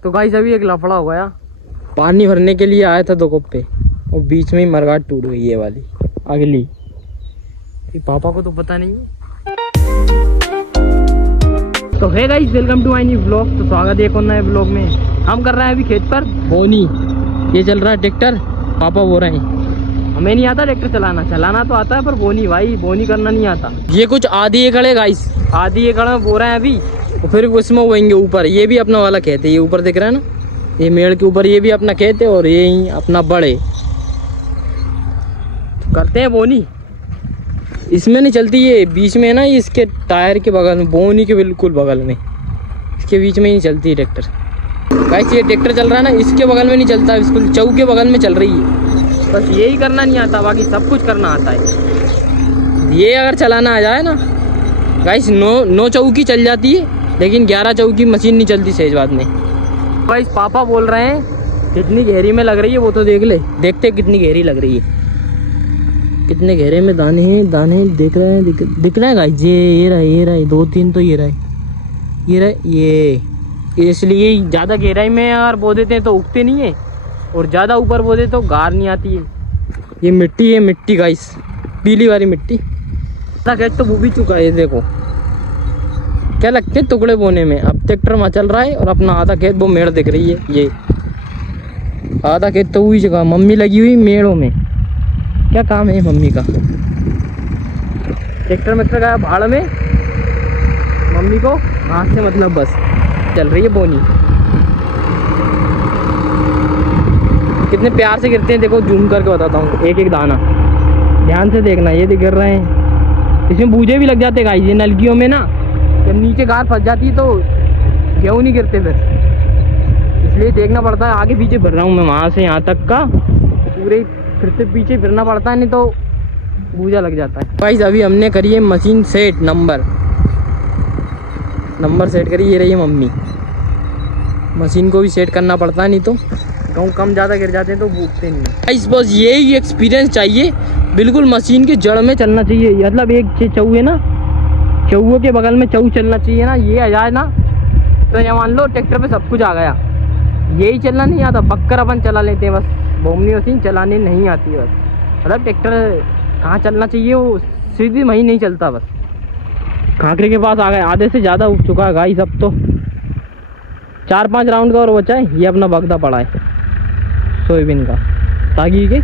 तो गाइस अभी एक लफड़ा हो गया, पानी भरने के लिए आया था 2 कप्पे और बीच में ही मरगाट टूट गई ये वाली अगली। पापा को तो पता नहीं है। तो है guys, welcome to my new blog. तो स्वागत है एक और नए ब्लॉग में। हम कर रहे हैं अभी खेत पर बोनी। ये चल रहा है ट्रैक्टर, पापा बो रहे हैं। हमें नहीं आता ट्रैक्टर चलाना तो आता है पर बोनी भाई बोनी करना नहीं आता। ये कुछ आधी एकड़ है गाइस, आधी एकड़ में बो रहे हैं अभी, तो फिर उसमें बोएंगे ऊपर। ये भी अपना वाला खेत है, ये ऊपर दिख रहा है ना, ये मेड़ के ऊपर ये भी अपना खेत है और ये ही अपना बड़े करते हैं बोनी। इसमें नहीं चलती, ये बीच में है ना, इसके टायर के बगल में, बोनी के बिल्कुल बगल में, इसके बीच में ही नहीं चलती ट्रैक्टर। गाइस ये ट्रैक्टर चल रहा है ना, इसके बगल में नहीं चलता, बिल्कुल चौक के बगल में चल रही है। बस यही करना नहीं आता, बाकी सब कुछ करना आता है। ये अगर चलाना आ जाए ना गाइस, 9 चौकी चल जाती है, लेकिन 11 चौकी मशीन नहीं चलती सहजवाद में। गाइस पापा बोल रहे हैं कितनी गहरी में लग रही है, वो तो देख ले, देखते कितनी गहरी लग रही है। कितने गहरे में दाने हैं, दाने दिख रहे हैं, दिख रहे हैं गाइस। ये रहा 2-3 तो ये रहा, ये इसलिए ज़्यादा गहराई में अगर बो देते हैं तो उगते नहीं है, और ज़्यादा ऊपर बो दे तो गार नहीं आती है। ये मिट्टी है, मिट्टी गाइस, पीली वाली मिट्टी। खेत तो वो भी चुका है, देखो क्या लगते हैं टुकड़े बोने में। अब ट्रैक्टर वहाँ चल रहा है और अपना आधा खेत वो मेड़ दिख रही है, ये आधा खेत तो वही जगह मम्मी लगी हुई मेड़ों में। क्या काम है मम्मी का। ट्रैक्टर में गया भाड़ में, मम्मी को हाथ से मतलब बस चल रही है बोनी। कितने प्यार से गिरते हैं देखो, जूम करके बताता हूँ एक एक दाना, ध्यान से देखना। ये गिर रहे हैं, इसमें बूझे भी लग जाते गाइस। ये नलकियों में ना जब नीचे गार फंस जाती है तो गेहूँ नहीं गिरते फिर, इसलिए देखना पड़ता है। आगे पीछे फिर रहा हूँ मैं, वहाँ से यहाँ तक का पूरे फिर से पीछे फिरना पड़ता है, नहीं तो बूझा लग जाता है। गाइस अभी हमने करी है मशीन सेट, नंबर सेट करी। ये रही है मम्मी, मशीन को भी सेट करना पड़ता है, नहीं तो गाँव कम ज़्यादा गिर जाते हैं तो भूखते नहीं है। इस बस यही एक्सपीरियंस चाहिए, बिल्कुल मशीन के जड़ में चलना चाहिए। मतलब एक चऊ है ना, चऊओं के बगल में चऊ चलना चाहिए ना, ये आ जाए ना तो ये मान लो ट्रैक्टर पे सब कुछ आ गया। यही चलना नहीं आता, बक्कर अपन चला लेते हैं बस, बोमनी मशीन चलाने नहीं आती बस। मतलब ट्रैक्टर कहाँ चलना चाहिए वो सीधी वहीं नहीं चलता। बस खाकरे के पास आ गए, आधे से ज़्यादा उग चुका है गाइस। अब तो 4-5 राउंड का और बचा है। ये अपना बगदा पड़ा है सोयाबीन का, ताकि के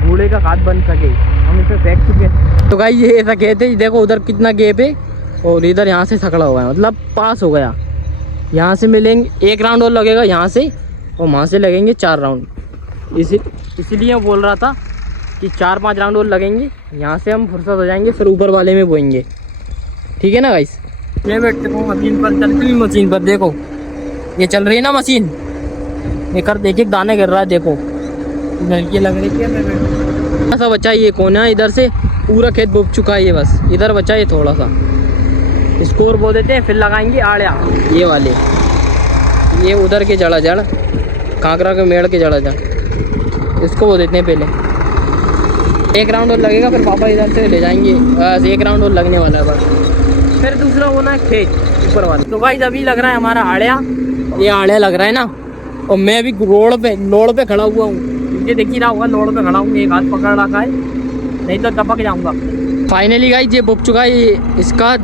बूढ़े का खाद बन सके। हम इसे फेंक चुके हैं। तो गाइस ये ऐसा कहते हैं, देखो उधर कितना गैप है और इधर यहाँ से सकड़ा हुआ है, मतलब पास हो गया। यहाँ से मिलेंगे 1 राउंड और लगेगा यहाँ से, और वहाँ से लगेंगे 4 राउंड। इसीलिए मैं बोल रहा था कि 4-5 राउंड और लगेंगे, यहाँ से हम फुर्सत हो जाएंगे, फिर ऊपर वाले में बोएंगे। ठीक है ना गाइस। मैं बैठते हूँ मशीन पर, चलती हुई मशीन पर। देखो ये चल रही है ना मशीन, ये कर देखिए दाने गिर रहा है, देखो नलकी लग रही है। मैं ऐसा बचा ये कोना, इधर से पूरा खेत बोप चुका है, ये बस इधर बचा ये थोड़ा सा। इसको और बो देते हैं, फिर लगाएंगे आड़िया ये वाले, ये उधर के जड़ कांकरा के मेड़ के जड़ इसको बो देते हैं पहले। 1 राउंड और लगेगा, फिर पापा इधर से ले जाएंगे। बस 1 राउंड और लगने वाला है बस, फिर दूसरा होना है खेत ऊपर वाला। तो गाइस अभी लग रहा है हमारा आड़िया, ये आड़िया लग रहा है ना, और मैं अभी लोड़ पे खड़ा हुआ हूँ। मुझे देख ही रहा होगा, लोड़ पे खड़ा हूँ, एक हाथ पकड़ रखा है, नहीं तो टपक जाऊँगा। फाइनली गाइस ये बुक चुका है, ये इसका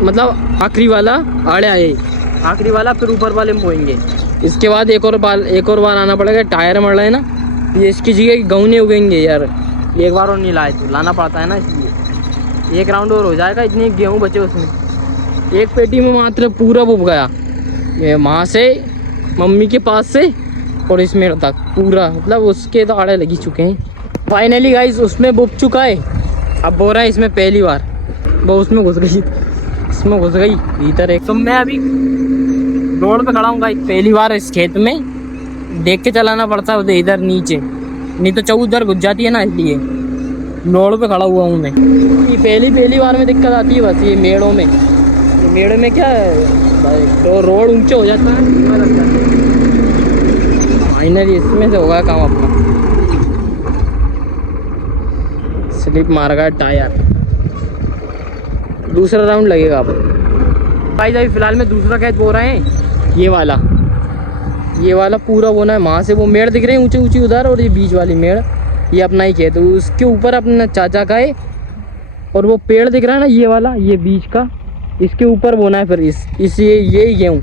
मतलब आखिरी वाला आड़िया है, आखिरी वाला, फिर ऊपर वाले में बोएंगे। इसके बाद एक और बार आना पड़ेगा। टायर मर रहा है ना, ये इसकी जगह गौने उगेंगे यार। एक बार और नहीं लाए तो लाना पड़ता है ना, इसलिए 1 राउंड और हो जाएगा। इतनी गेहूँ बचे उसमें, एक पेटी में मात्र पूरा बुब गया, ये वहाँ से मम्मी के पास से और इसमें तक पूरा, मतलब उसके तो आड़े लगी चुके हैं। फाइनली गाइस उसमें बुब चुका है, अब बो रहा है इसमें पहली बार। वो उसमें घुस गई, इसमें घुस गई भीतर एक। तो मैं अभी रोड पे खड़ा हूँ गाइस, पहली बार इस खेत में देख के चलाना पड़ता है उधर, इधर नीचे, नहीं तो चौ उधर घुस जाती है ना, इसलिए रोड पे खड़ा हुआ हूँ मैं। ये पहली बार में दिक्कत आती है बस, ये मेड़ों में। ये मेड़ों में क्या है भाई, तो रोड ऊंचे हो जाता है, फाइनली इसमें से होगा काम अपना। स्लिप मार गया टायर, दूसरा राउंड लगेगा अब। भाई अभी फिलहाल में दूसरा खेत बो रहे हैं, ये वाला ये वाला पूरा बोना है, वहाँ से वो मेड़ दिख रहे हैं ऊंची ऊंची उधर, और ये बीच वाली मेड़ ये अपना ही खेत है। उसके ऊपर अपना चाचा का है, और वो पेड़ दिख रहा है ना ये वाला, ये बीच का, इसके ऊपर बोना है फिर इस ये गेहूँ।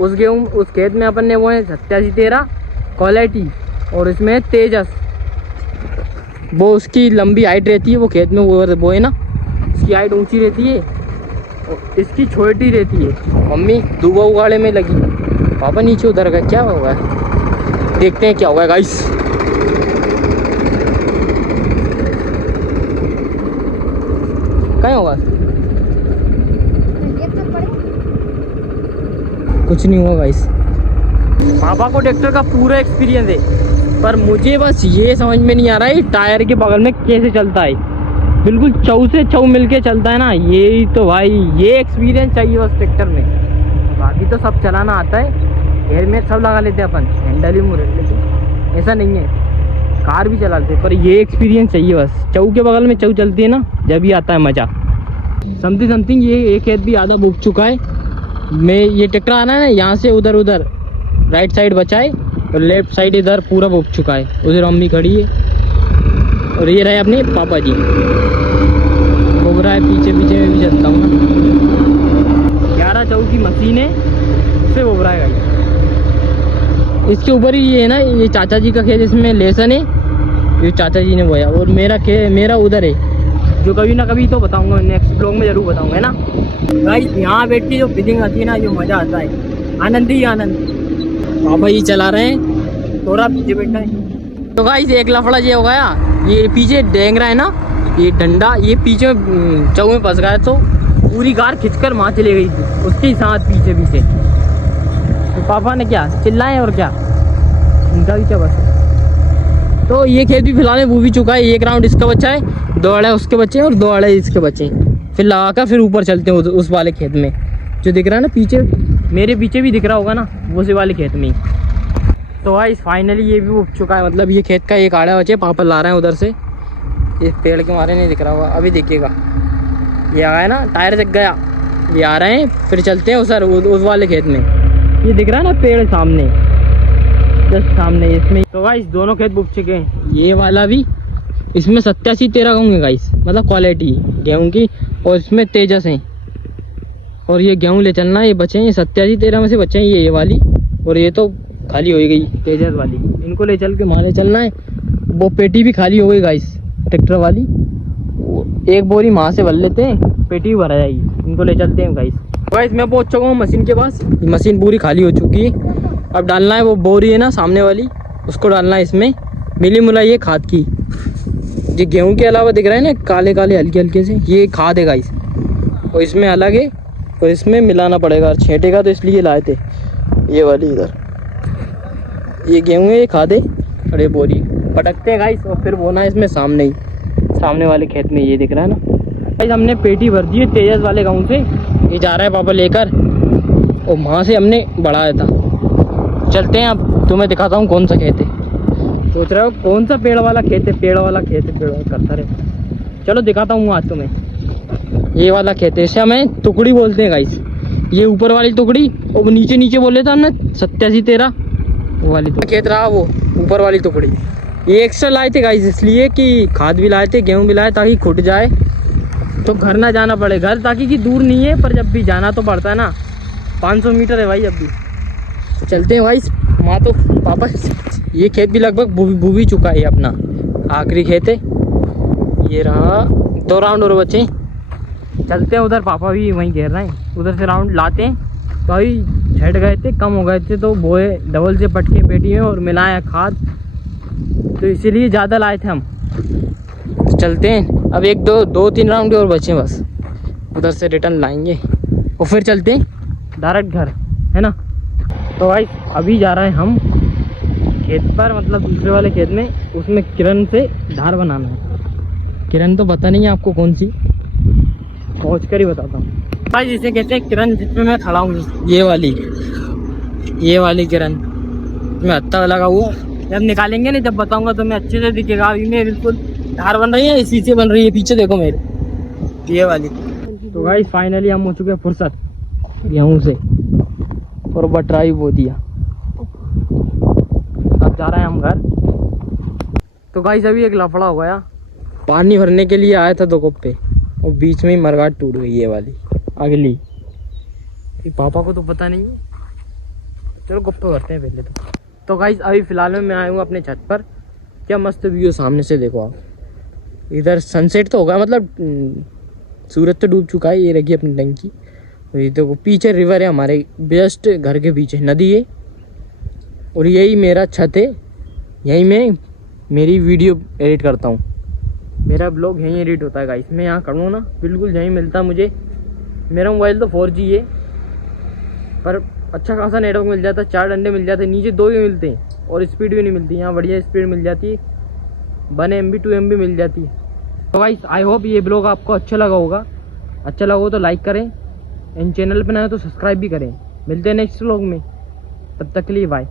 उस गेहूँ उस खेत में अपन ने वो है 8713 क्वालिटी, और इसमें है तेजस। वो उसकी लंबी हाइट रहती है, वो खेत में वो है ना, उसकी हाइट ऊंची रहती है और इसकी छोटी रहती है। मम्मी दूबा उगाड़े में लगी, पापा नीचे उतर गए, क्या होगा देखते हैं क्या होगा गाइस। क्या होगा, कुछ नहीं हुआ गाइस। पापा को ट्रैक्टर का पूरा एक्सपीरियंस है, पर मुझे बस ये समझ में नहीं आ रहा है टायर के बगल में कैसे चलता है, बिल्कुल चौ से चौ मिलके चलता है ना। ये तो भाई ये एक्सपीरियंस चाहिए बस ट्रैक्टर में। बाकी तो सब चलाना आता है, हेलमेट सब लगा लेते हैं अपन, हैंडल भी मुड़ लेते, ऐसा नहीं है, कार भी चला लेते, पर ये एक्सपीरियंस चाहिए बस। चौ के बगल में चौ चलती है ना, जब भी आता है मज़ा। समथिंग ये एक खेत भी आधा बुक चुका है। मैं ये ट्रैक्टर आना है ना, यहाँ से उधर राइट साइड बचा है, और लेफ्ट साइड इधर पूरा बुक चुका है। उधर मम्मी खड़ी है, और ये रहे अपने पापा जी। बुक रहा है पीछे पीछे में भी चलता हूँ ना। 11 चौ की मशीन है, उससे बुक रहा है गाड़ी। इसके ऊपर ही ये है ना, ये चाचा जी का खेत, इसमें लहसुन है, ये चाचा जी ने बोया। और मेरा उधर है, जो कभी ना कभी तो बताऊंगा, नेक्स्ट ब्लॉग में जरूर बताऊंगा, है ना गाइस। यहाँ बैठ के जो फीलिंग आती है ना, जो मज़ा आता है, आनंद ही आनंद। पापा ही चला रहे हैं, थोड़ा पीछे बैठा है। तो गाइस एक लफड़ा ये हो गया, ये पीछे डेंग रहा है ना, ये डंडा, ये पीछे चौ में फंस गया, तो पूरी कार खिंचकर वहाँ चली गई थी उसके साथ पीछे पीछे। तो पापा ने क्या चिल्लाए, और क्या इनका भी क्या बस। तो ये खेत भी फिलहाल वो भी चुका है, एक राउंड इसका बच्चा है, 2 अड़े उसके बच्चे हैं, और 2 अड़े इसके बच्चे हैं। फिर लगा कर फिर ऊपर चलते हैं उस वाले खेत में जो दिख रहा है ना पीछे, मेरे पीछे भी दिख रहा होगा ना, वो उसी वाले खेत में ही। तो भाई फाइनली ये भी उग चुका है, मतलब ये खेत का एक आड़ा बचे, पापा ला रहे हैं उधर से, ये पेड़ के मारे नहीं दिख रहा होगा, अभी देखिएगा ये आ गया ना, टायर जग गया, ये आ रहे हैं, फिर चलते हैं उस वाले खेत में। ये दिख रहा है ना पेड़ सामने, जस्ट सामने इसमें। तो गाइस दोनों खेत बुक चुके हैं, ये वाला भी, इसमें 8713 कहूँगे गाइस, मतलब क्वालिटी गेहूँ की, और इसमें तेजस है। और ये गेहूँ ले चलना, ये बचे हैं, ये 8713 में से बचे हैं ये वाली, और ये तो खाली हो गई तेजस वाली, इनको ले चल के वहाँ ले चलना है। वो पेटी भी खाली हो गई गाइस ट्रैक्टर वाली, एक बोरी वहाँ से भर लेते हैं, पेटी भी भरा जाएगी, इनको ले चलते हैं गाइस। मैं पहुँच चुका हूँ मशीन के पास, मशीन पूरी खाली हो चुकी है। अब डालना है वो बोरी है ना सामने वाली, उसको डालना है इसमें, मिली मुलाई खाद की। ये गेहूं के अलावा दिख रहा है ना काले काले हल्के हल्के से, ये खाद है गाइस, और इसमें अलग है, और इसमें मिलाना पड़ेगा, छेंटेगा तो इसलिए लाए थे ये वाली। इधर ये गेहूं है, ये खाद है, और ये बोरी पटकते हैं गाइस, और फिर बोना है इसमें सामने ही, सामने वाले खेत में। ये दिख रहा है ना गाइस, हमने पेटी भर दी है तेजस वाले गाँव से, ये जा रहा है पापा लेकर, और वहाँ से हमने बढ़ाया था। चलते हैं, अब तुम्हें दिखाता हूँ कौन सा खेत है। सोच रहे हो कौन सा पेड़ वाला खेत है, पेड़ वाला खेत है, पेड़ करता रहे। चलो दिखाता हूँ आज तुम्हें, ये वाला खेत है, इसे हमें टुकड़ी बोलते हैं गाइस। ये ऊपर वाली टुकड़ी, और नीचे नीचे बोले था हमने 8713 वाली खेत रहा, वो ऊपर वाली टुकड़ी। ये एक्स्ट्रा लाए थे गाइस, इसलिए कि खाद भी लाए थे, गेहूँ भी लाए, ताकि खुट जाए तो घर ना जाना पड़े। घर ताकि कि दूर नहीं है, पर जब भी जाना तो पड़ता है ना, 500 मीटर है भाई। अब भी चलते हैं भाई वहाँ। तो पापा ये खेत भी लगभग बू भी चुका है, अपना आखिरी खेत है ये रहा। 2 राउंड और बचे, चलते हैं उधर, पापा भी वहीं घेर रहे हैं, उधर से राउंड लाते हैं। तो अभी झट गए थे, कम हो गए थे, तो बोए डबल से पटके पेटी में और मिलाया खाद, तो इसीलिए ज़्यादा लाए थे हम। तो चलते हैं अब, 1-2-3 राउंड और बचे बस, उधर से रिटर्न लाएंगे और फिर चलते हैं डायरेक्ट घर, है ना। तो भाई अभी जा रहे हैं हम खेत पर, मतलब दूसरे वाले खेत में, उसमें किरण से धार बनाना है। किरण तो पता नहीं है आपको कौन सी, पहुँच कर ही बताता हूँ भाई। जिसे कहते हैं किरण, जिसमें मैं खड़ा हूँ, ये वाली किरण में हत्था लगा हुआ, जब निकालेंगे नहीं जब बताऊंगा तो मैं अच्छे से दिखेगा। अभी मैं बिल्कुल धार बन रही है, इसी से बन रही है, पीछे देखो मेरे, ये वाली। तो गाइस फाइनली हम हो चुके हैं फुर्सत गेहूँ से, और बटराई बो दिया। जा रहे हैं हम घर। तो गाइस अभी एक लफड़ा हो गया, पानी भरने के लिए आया था 2 कप्पे और बीच में ही मरगाट टूट गई ये वाली अगली। ये पापा को तो पता नहीं है। चलो कप्पे भरते हैं पहले तो गाइस अभी फ़िलहाल में मैं आया हूँ अपने छत पर। क्या मस्त व्यू सामने से देखो आप, इधर सनसेट तो होगा, मतलब सूरज तो डूब चुका है। ये रखी अपनी टंकी, ये देखो पीछे रिवर है हमारे, जस्ट घर के पीछे नदी है और यही मेरा छत है। यहीं मैं मेरी वीडियो एडिट करता हूँ, मेरा ब्लॉग यहीं एडिट होता है गाइस। मैं यहाँ खड़ा हूँ ना, बिल्कुल यहीं मिलता है मुझे। मेरा मोबाइल तो 4G है पर अच्छा खासा नेटवर्क मिल जाता है, 4 डंडे मिल जाते हैं, नीचे 2 ही मिलते हैं और स्पीड भी नहीं मिलती। यहाँ बढ़िया स्पीड मिल जाती है, 1 MB 2 MB मिल जाती है। तो गाइस आई होप ये ब्लॉग आपको अच्छा लगा होगा। अच्छा लगा हो तो लाइक करें, इन चैनल पर नए हो तो सब्सक्राइब भी करें। मिलते हैं नेक्स्ट ब्लॉग में, तब तक के लिए बाय।